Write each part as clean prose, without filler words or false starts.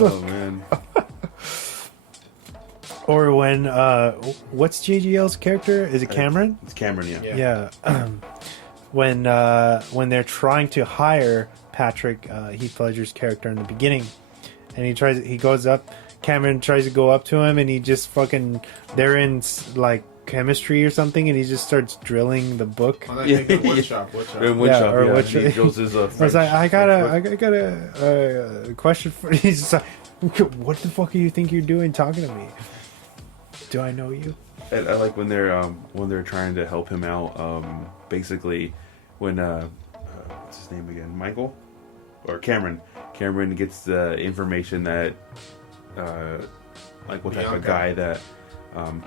Oh man. Or when what's JGL's character? Is it Cameron? It's Cameron, yeah. Yeah. When they're trying to hire Patrick Heath Ledger's character in the beginning, and he goes up. Cameron tries to go up to him, and he just fucking. They're in like chemistry or something, and he just starts drilling the book. Oh, wood shop. In wood shop, or yeah. wood He drills his I was like, I got a question for. He's just like, what the fuck do you think you're doing talking to me? Do I know you? I like when they're trying to help him out. Basically, when what's his name again? Michael or Cameron? Cameron gets the information that like what type of guy that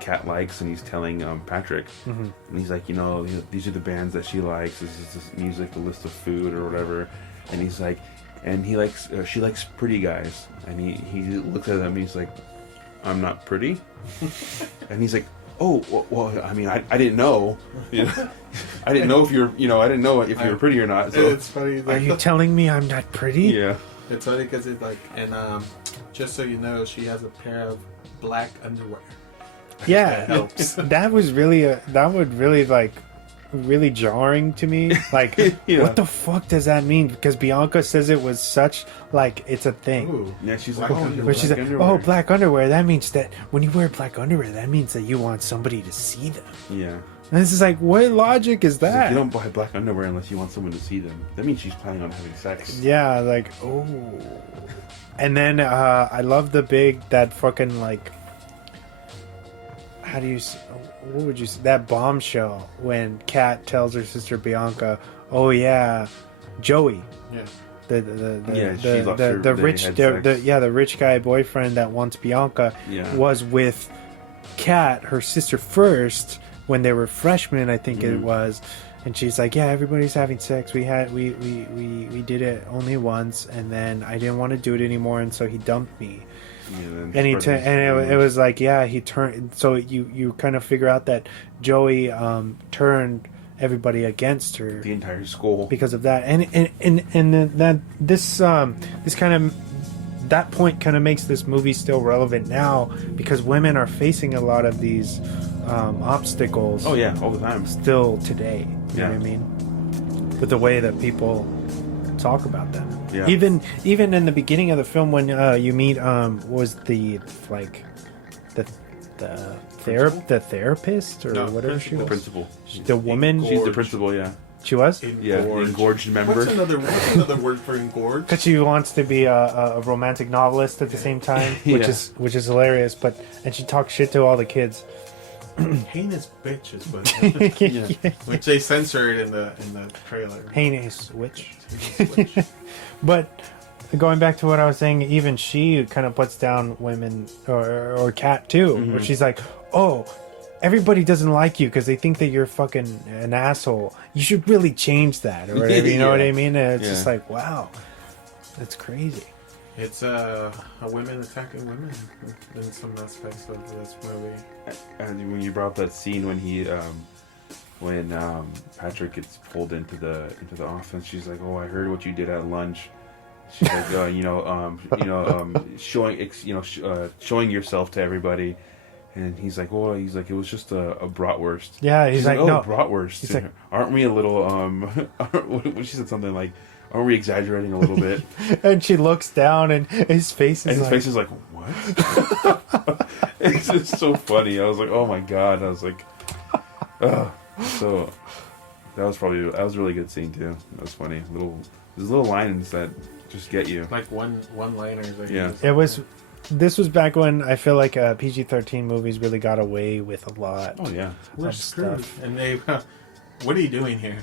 Kat likes, and he's telling Patrick, and he's like, these are the bands that she likes. This is this music, the list of food or whatever, and he's like, and he likes she likes pretty guys, and he looks at them and he's like, I'm not pretty. And he's like, oh, well, I mean, I didn't know. I didn't know if you're, I didn't know if you were pretty or not. So. It's funny. Are you telling me I'm not pretty? Yeah. It's funny because it's like, and just so you know, she has a pair of black underwear. Yeah, That helps. that would really like really jarring to me. Like, Yeah. what the fuck does that mean? Because Bianca says it was such like it's a thing. Ooh. Yeah, she's Black like, underwear. Where she's like, underwear. oh, black underwear. That means that when you wear black underwear, that means that you want somebody to see them. Yeah. And this is like, what logic is She's like, that? you don't buy black underwear unless you want someone to see them. That means she's planning on having sex. Yeah, like, oh. And then I love that fucking like, what would you say? That bombshell when Kat tells her sister Bianca, oh yeah, Joey. Yeah. She lost her- the they rich had the rich guy boyfriend that wants Bianca Yeah. was with Kat, her sister, first when they were freshmen, I think it was, and she's like, yeah, everybody's having sex. We did it only once, and then I didn't want to do it anymore, and so he dumped me. Yeah, And it was like, yeah, he turned. So you kind of figure out that Joey turned everybody against her, the entire school, because of that. And that this kind of that point kind of makes this movie still relevant now, because women are facing a lot of these obstacles. Oh yeah, all the time. Still today. You know what I mean? With the way that people talk about them. Yeah. Even in the beginning of the film when you meet was the therapist or whatever she was. The principal. The woman. She's the principal. Yeah. She was. Yeah. Engorged member. What's another word for engorged? Because she wants to be a romantic novelist at the same time, which is hilarious. And she talks shit to all the kids. Heinous bitches, but which they censored in the trailer. Heinous witch. But going back to what I was saying, even she kind of puts down women or Kat too, where she's like, oh, everybody doesn't like you because they think that you're fucking an asshole. You should really change that, or whatever. You know what I mean? And it's just like, wow, that's crazy. It's women attacking women in some aspects of this movie. And when you brought up that scene when Patrick gets pulled into the office, she's like, "Oh, I heard what you did at lunch." She's like, showing yourself to everybody." And he's like, "Oh, it was just a bratwurst." Yeah, he's like, "No, bratwurst." He's like, "Aren't we a little she said something like, aren't we exaggerating a little bit?" And she looks down, and his face is like, what? It's just so funny. I was like, oh my god. I was like, so that was a really good scene too. That was funny. There's little lines that just get you. Like one-liners. Yeah. This was back when I feel like PG-13 movies really got away with a lot. Oh yeah. We're screwed. Stuff. And they, what are you doing here?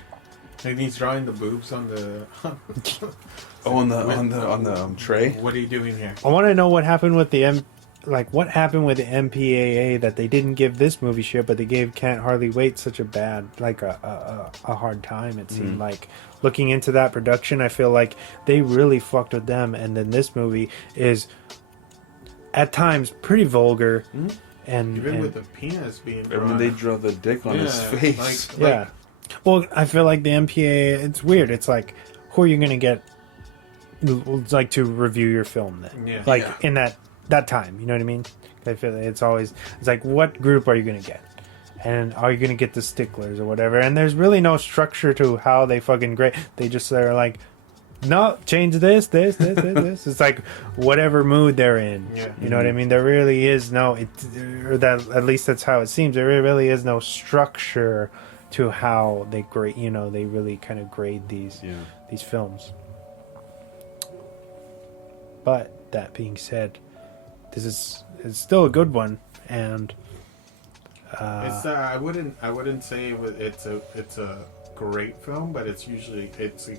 And he's drawing the boobs on the. On the tray. What are you doing here? I want to know what happened with the MPAA that they didn't give this movie shit, but they gave Can't Hardly Wait such a bad, like a hard time. It seemed like looking into that production, I feel like they really fucked with them. And then this movie is at times pretty vulgar, and even with the penis being drawn. And when they draw the dick on his face. Well, I feel like the MPAA, it's weird. It's like, who are you gonna get like to review your film then. Yeah. Like Yeah. in that time, you know what I mean? I feel like it's like what group are you going to get? And are you going to get the sticklers or whatever? And there's really no structure to how they fucking grade. They just are like, no, change this. It's like whatever mood they're in. Yeah. You know what I mean? There really is no, or that at least that's how it seems. There really is no structure to how they grade. You know, they really kind of grade these films. But that being said, it's still a good one, and It's I wouldn't say it's a great film, but it's usually it's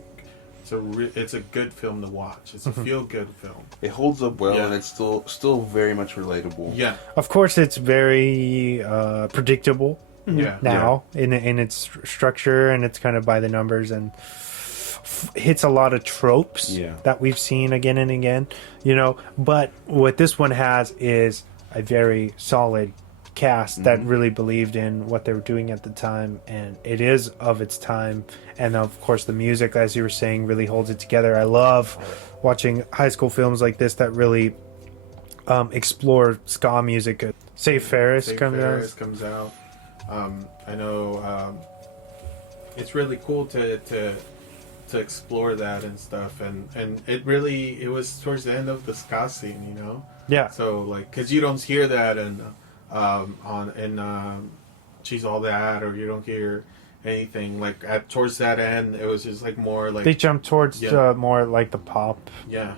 a good film to watch. It's a feel good film. It holds up well, Yeah. and it's still very much relatable. Yeah. of course it's very predictable Yeah. now in its structure, and it's kind of by the numbers and hits a lot of tropes that we've seen again and again, you know. But what this one has is a very solid cast that really believed in what they were doing at the time, and it is of its time. And of course the music, as you were saying, really holds it together. I love watching high school films like this that really explore ska music. Save Ferris comes out. I know it's really cool to explore that and stuff, and it was towards the end of the ska scene, you know. Yeah. So like, because you don't hear that She's All That, or you don't hear anything like towards that end. It was just like more like they jumped towards more like the pop. Yeah.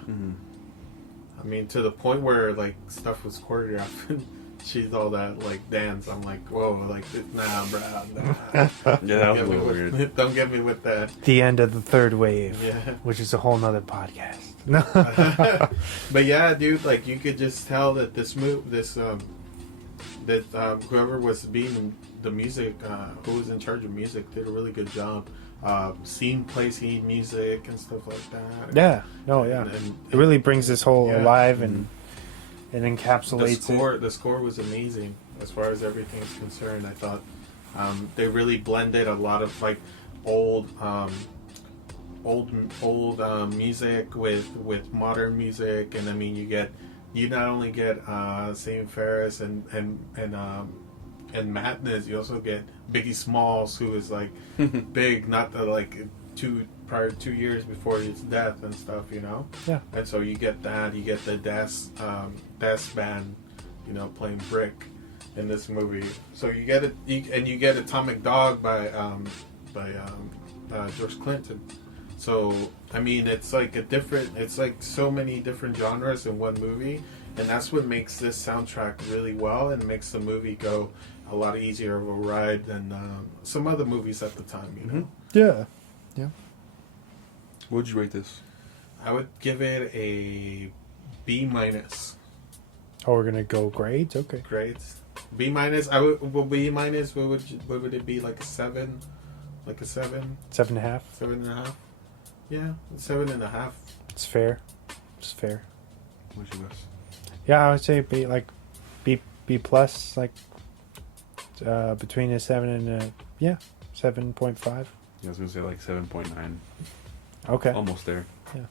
I mean, to the point where like stuff was choreographed. She's All That like dance. I'm like, whoa, like nah, bro. Nah. Yeah, that was a little weird. Don't get me with that. The end of the third wave, Yeah. which is a whole nother podcast. No. But yeah, dude, like you could just tell that whoever was being the music, who was in charge of music, did a really good job. Scene placing music and stuff like that. Yeah. No. Yeah. And it really brings this whole alive and the encapsulates score. it. The score was amazing as far as everything's concerned. I thought they really blended a lot of like old music with modern music, and I mean you not only get Sam Ferris and Madness, you also get Biggie Smalls, who is like big, not the like 2 years before his death and stuff, you know. Yeah. And so you get that, you get the Death band, you know, playing Brick in this movie. So you get it, you get Atomic Dog by George Clinton. So I mean, it's like it's like so many different genres in one movie, and that's what makes this soundtrack really well, and makes the movie go a lot easier of a ride than some other movies at the time, you know. Yeah. Yeah. What would you rate this? I would give it a B-. Oh, we're gonna go grades. Okay. Grades. B-. I would. Well, B-. What would it be? Like a 7? Like a 7? 7.5. 7.5. Yeah, 7.5. It's fair. It's fair. What's your best? Yeah, I would say B plus, like between a 7 and a 7.5. Yeah, I was gonna say like 7.9. Okay. Almost there. Yeah.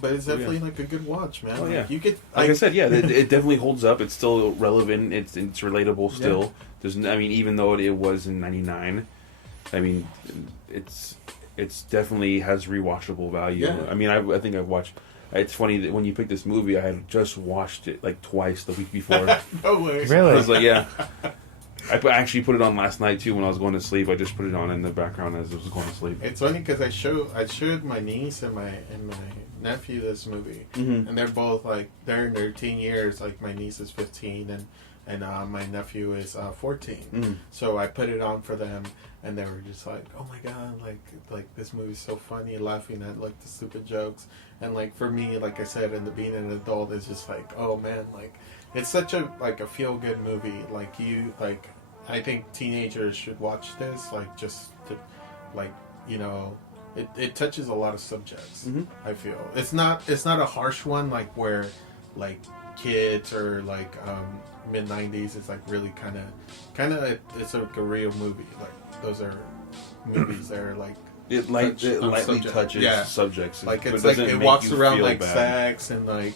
But it's definitely like a good watch, man. Oh, yeah. Like, you could, Like I said, it definitely holds up. It's still relevant. It's relatable still. Yeah. There's, I mean, even though it was in '99, I mean, it's definitely has rewatchable value. Yeah. I mean, I think I've watched. It's funny that when you picked this movie, I had just watched it like twice the week before. No way. Really? I was like, yeah. I actually put it on last night too when I was going to sleep. I just put it on in the background as I was going to sleep. It's funny because I showed my niece and my nephew this movie, and they're both like they're in their teen years. Like my niece is 15 and my nephew is 14. So I put it on for them, and they were just like, "Oh my god, like this movie's so funny," laughing at like the stupid jokes. And like for me, like I said, in the being an adult, it's just like, oh man, like it's such a feel good movie. Like I think teenagers should watch this. Like just to, like you know. It touches a lot of subjects. I feel it's not a harsh one like where like kids or like mid 90s. It's like really kind of it's like a real movie. Like those are movies that are like it lightly touches subjects. Like it's like it walks around like sex and like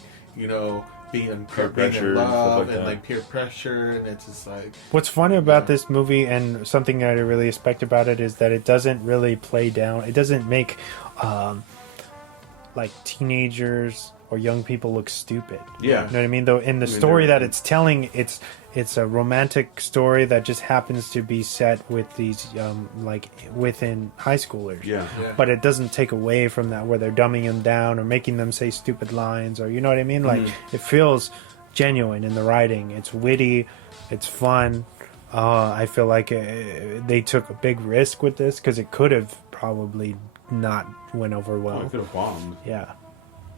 being peer pressure, in love and like peer pressure, and it's just like what's funny about this movie and something that I really respect about it is that it doesn't really play down. It doesn't make like teenagers or young people look stupid. Yeah, you know what I mean. Though in the story that it's telling, it's a romantic story that just happens to be set with these like within high schoolers. Yeah. But it doesn't take away from that where they're dumbing them down or making them say stupid lines or you know what I mean. Like it feels genuine in the writing. It's witty, it's fun. I feel like they took a big risk with this because it could have probably not went over well. It could have bombed. Yeah.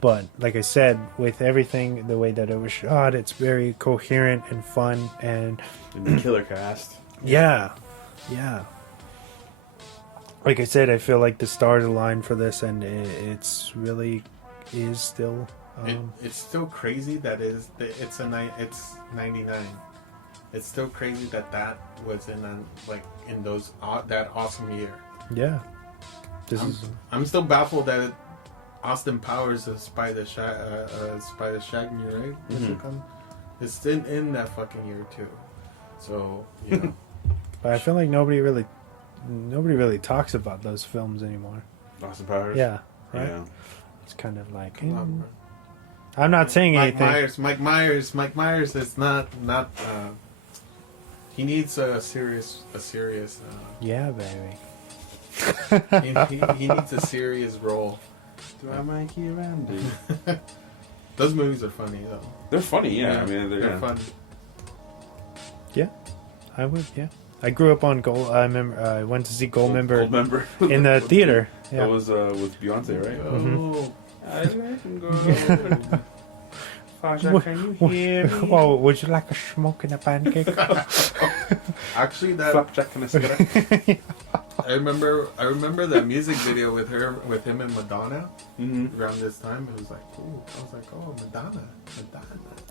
But like I said, with everything, the way that it was shot, it's very coherent and fun, and the killer cast. Yeah. Like I said, I feel like the stars align for this, and it's really is still. It's still crazy that it's 99. It's still crazy that was in those that awesome year. Yeah. I'm still baffled that Austin Powers is Spider Shaggy, right? It's in that fucking year too. So but I feel like nobody really talks about those films anymore. Austin Powers. Yeah. Right. Yeah. It's kind of like I'm not saying anything. Mike Myers is not. He needs a serious. Yeah, baby. he needs a serious role. Do I make you Randy? Those movies are funny though. They're funny, yeah. I mean, they're fun. Yeah, I would. Yeah, I grew up on Gold. I remember I went to see Goldmember in the theater. Yeah. That was with Beyonce, right? Oh, I can go. Faja, can you hear me? Oh, would you like a smoke and a pancake? Actually, that flapjack and a cigarette. I remember that music video with him and Madonna around this time. It was like, ooh, I was like, oh, Madonna.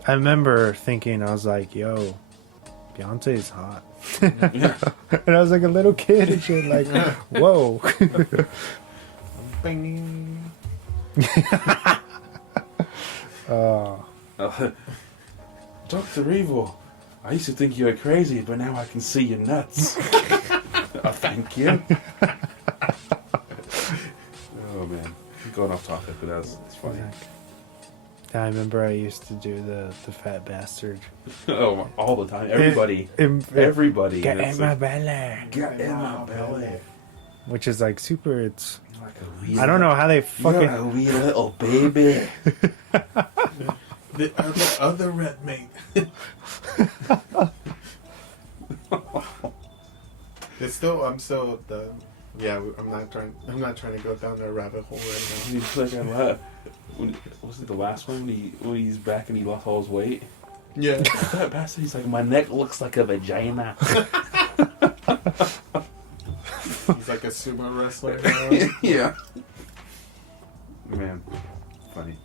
I remember thinking, I was like, yo, Beyonce is hot. And I was like a little kid and shit, like, whoa. Bing. Dr. Evil, I used to think you were crazy, but now I can see your nuts. Oh, thank you. Oh man, going off topic, but it's funny. I remember I used to do the fat bastard. Oh, all the time. Everybody. Everybody. Get in my belly. Get in my belly. Which is like super. It's. Like a wee I don't know how they fucking. You're a wee little baby. The other red mate. I'm not trying to go down that rabbit hole right now. He's like, was it the last one when he's back and he lost all his weight? Yeah. That bastard, he's like, my neck looks like a vagina. He's like a sumo wrestler now. Yeah. Man, funny.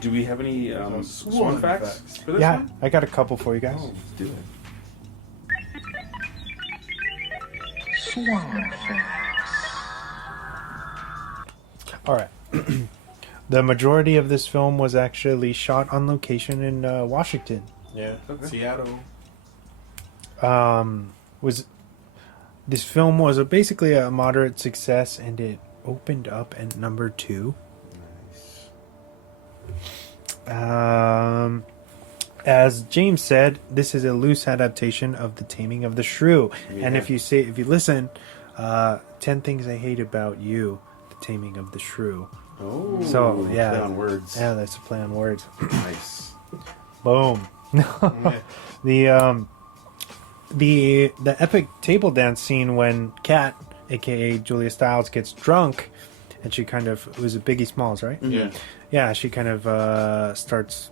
Do we have any swan facts for this one? I got a couple for you guys. Oh, let's do it. Swan facts. All right. The majority of this film was actually shot on location in Washington. Yeah, Seattle. This film was basically a moderate success, and it opened up at number 2. Nice. As James said, this is a loose adaptation of The Taming of the Shrew. Yeah. And if you listen, 10 Things I Hate About You, The Taming of the Shrew. Oh, so yeah, play on words. Yeah, that's a play on words. Nice. Boom. The epic table dance scene when Kat, aka Julia Stiles, gets drunk, and she kind of, it was a Biggie Smalls, right? Yeah. Yeah, she kind of starts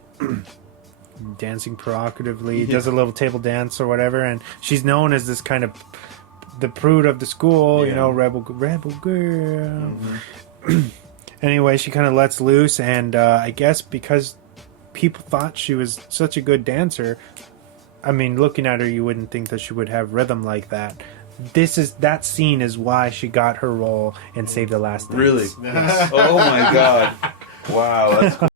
dancing provocatively, does a little table dance or whatever, and she's known as this kind of the prude of the school, you know, rebel girl. Mm-hmm. Anyway, she kind of lets loose, and I guess because people thought she was such a good dancer, I mean, looking at her, you wouldn't think that she would have rhythm like that. that scene is why she got her role in Save the Last Dance. Really? Yes. Oh my god! Wow, that's cool.